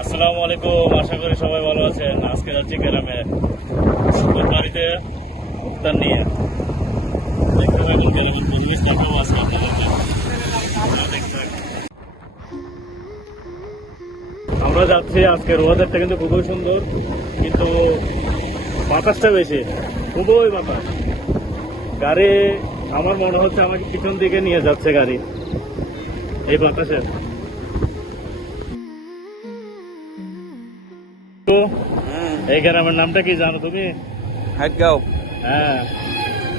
আসসালামু আলাইকুম, আশা করি সবাই ভালো আছেন। আজকে যাচ্ছি গ্রামে বাড়িতে উত্তান নিয়ে দেখতে পাবেন গ্রামের পরিবেশ দেখাবো আজকে আপনাদেরকে। দেখতে থাকুন। আমরা যাচ্ছি, আজকের ওয়েদারটা কিন্তু খুবই সুন্দর, কিন্তু বাতাসটা বেশি, খুবই বাতাস। গাড়ি আমার মনে হচ্ছে আমাকে পিছন দিকে নিয়ে যাচ্ছে গাড়ি এই বাতাসে। তো এই গ্রামের নামটা কি জানো তুমি? হাটগাঁও। হ্যাঁ,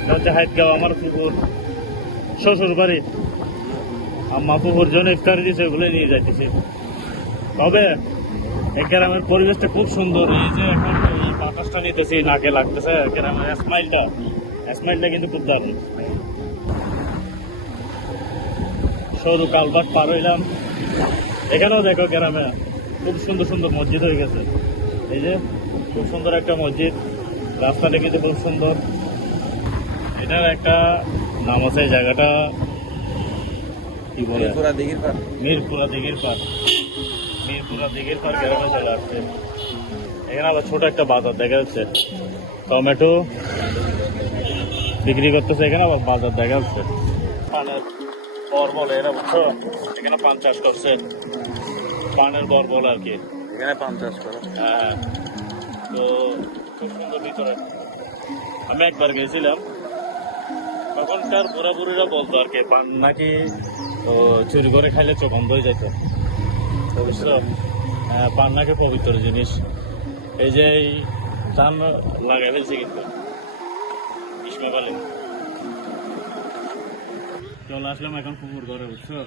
এটা হচ্ছে হাইতগাঁও। আমার পুকুর, শ্বশুর বাড়ি। আম্মা পুকুর জন্য ইফতারি দিয়েছে, ওগুলো নিয়ে যাইতেছি। তবে এই গ্রামের পরিবেশটা খুব সুন্দর। এই যে এখন এই বাতাসটা নিতেছি, নাকে লাগতেছে, গ্রামের স্মাইলটা কিন্তু খুব দারুণ। সরু কালভার্ট পার হইলাম। এখানেও দেখো গ্রামে খুব সুন্দর সুন্দর মসজিদ হয়ে গেছে। এই যে খুব সুন্দর একটা মসজিদ, রাস্তাটা কিন্তু খুব সুন্দর। এটার একটা নাম আছে, জায়গাটা কি বলে, মিরপুরা দিঘির পাড়। মিরপুরা দিঘির পার গ্রামে চলে আসছে। এখানে আবার ছোট একটা বাজার দেখা যাচ্ছে, টমেটো বিক্রি করতেছে। এখানে আবার বাজার দেখা যাচ্ছে, পানের বর বলে এরা, বুঝছো? এখানে পান চাষ করছে, পানের বর বলে আর কি। এখানে 50 করো। হ্যাঁ, তো খুব সুন্দর ভিতরে। আমি একবার গেছিলাম, তখনকার বুড়া বলতো আর কি, পান নাকি তো চুরি করে খাইলে চোখ বন্ধ হয়ে যেত, বুঝছো? পান নাকি পবিত্র জিনিস। এই যে এই ধান লাগাই ফেলছে কিন্তু গ্রীষ্মে বলে। চলে আসলাম এখন পুকুর ঘরে, বুঝছো?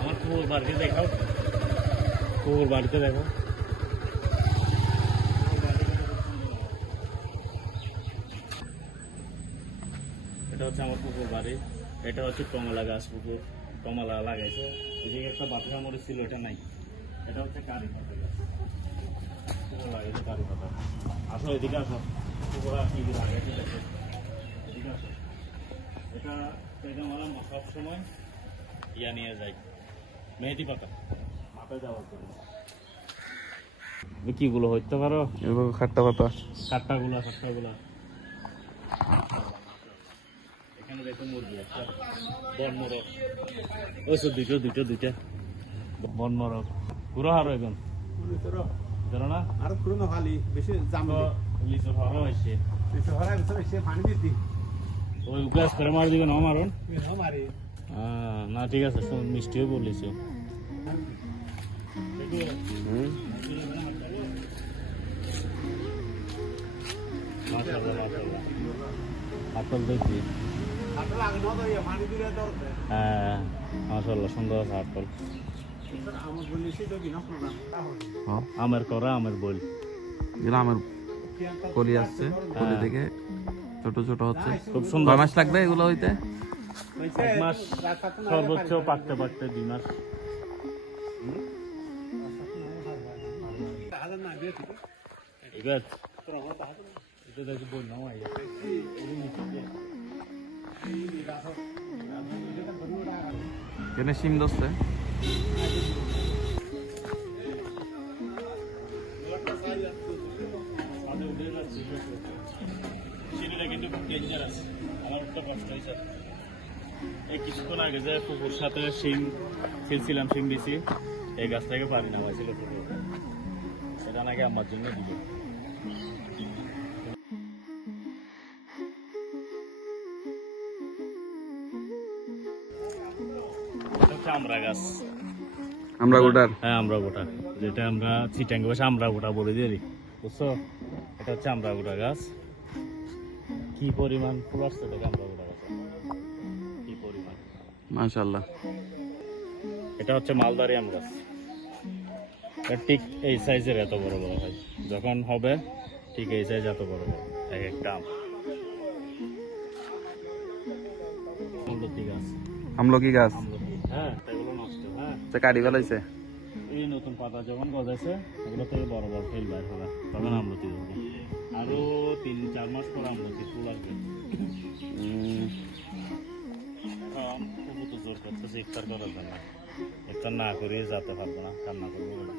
আমার পুকুর বাড়িতে দেখাও, পুকুর বাড়িতে দেখো। এটা হচ্ছে আমার পুকুর বাড়ি। এটা হচ্ছে কমলা গাছ পুকুর, কমলা লাগাইছে। এদিকে একটা বাতাসা মরিচ ছিল, এটা নাই। এটা হচ্ছে কারি পাতা গাছ, পুকুর লাগাইছে কারি পাতা। আসো এদিকে আসো, পুকুর আর কি কি লাগাইছে দেখো, এদিকে আসো। এটা মারা সব সময় ইয়া নিয়ে যায়, মেহেদি পাতা মাথায় দেওয়ার জন্য। কিগুলো হইতে পারো, এগুলো খাট্টা পাতা। খাট্টাগুলা এখানে দেখো মুরগি একটা বনমরক, ওই দুইটা বনমরক পুরো হারো এখন জানো না। আর পুরনো খালি বেশি জাম লিচু হারো হয়েছে, বেশি হরা বেশি পানি দিতি ওই গ্লাস করে মার দিবে না মারুন। আমারে না ঠিক আছে, মিষ্টিও বলিস। আপেল দেখি, আপনারা আগে নদর ইয়া পানি দিলে দরকার হ্যাঁ মাশাআল্লাহ সুন্দর আছে আপেল। আমার বলিছি তো বিনা না তাহলে আমের করা, আমের বল, গ্রামের কলি আসছে, কলি থেকে ছোট ছোট হচ্ছে। খুব সুন্দর। 6 মাস লাগবে এগুলো হইতে? 1 মাস সর্বোচ্চ, পাকতে 2 মাস। এবার এটা দেখি বই নাও আইয়া এখানে সিম ধরছে। সিঁড়িটা কিন্তু খুব ডেঞ্জারাস, আমার একটা কষ্ট হয়েছে। এই কিছুক্ষণ আগে যে পুকুর সাথে শিং ছিলছিলাম, শিং দিছি, এই গাছ থেকে পানি নামাইছিল পুকুর, সেটা নাকি আমার জন্য দিবে। আমরা গাছ, আমরা গোটার। হ্যাঁ আমরা গোটা, যেটা আমরা চিটাঙ্গে বসে আমরা গোটা বলে দিই, বুঝছো? এটা হচ্ছে আমরা গোটা গাছ। কি পরিমাণ ফুল আসছে দেখে আমরা গোটা গাছ, কি পরিমাণ মাশাআল্লাহ। এটা হচ্ছে মালদারি আম গাছ। এটা ঠিক এই সাইজের এত বড় বড় হয়, যখন হবে ঠিক এই সাইজ এত বড় বড় এক একটা আম। আমলকি গাছ, আমলকি গাছ। হ্যাঁ এগুলো নষ্ট। হ্যাঁ কাটি ফেলাইছে। এই নতুন পাতা যখন গজাইছে, এগুলো থেকে বড় বড় ফেল বাইর হবে, তখন আমলকি ধরবে। আরো 3-4 মাস পর আমলকি ফুল আসবে। এখন খুব তো জোর করতেছে ইফতার করার জন্য। ইফতার না করে যেতে পারবো না, কান্না করবো বলে।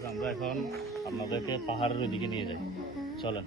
তো আমরা এখন আপনাদেরকে পাহাড়ের ওইদিকে নিয়ে যাই, চলেন।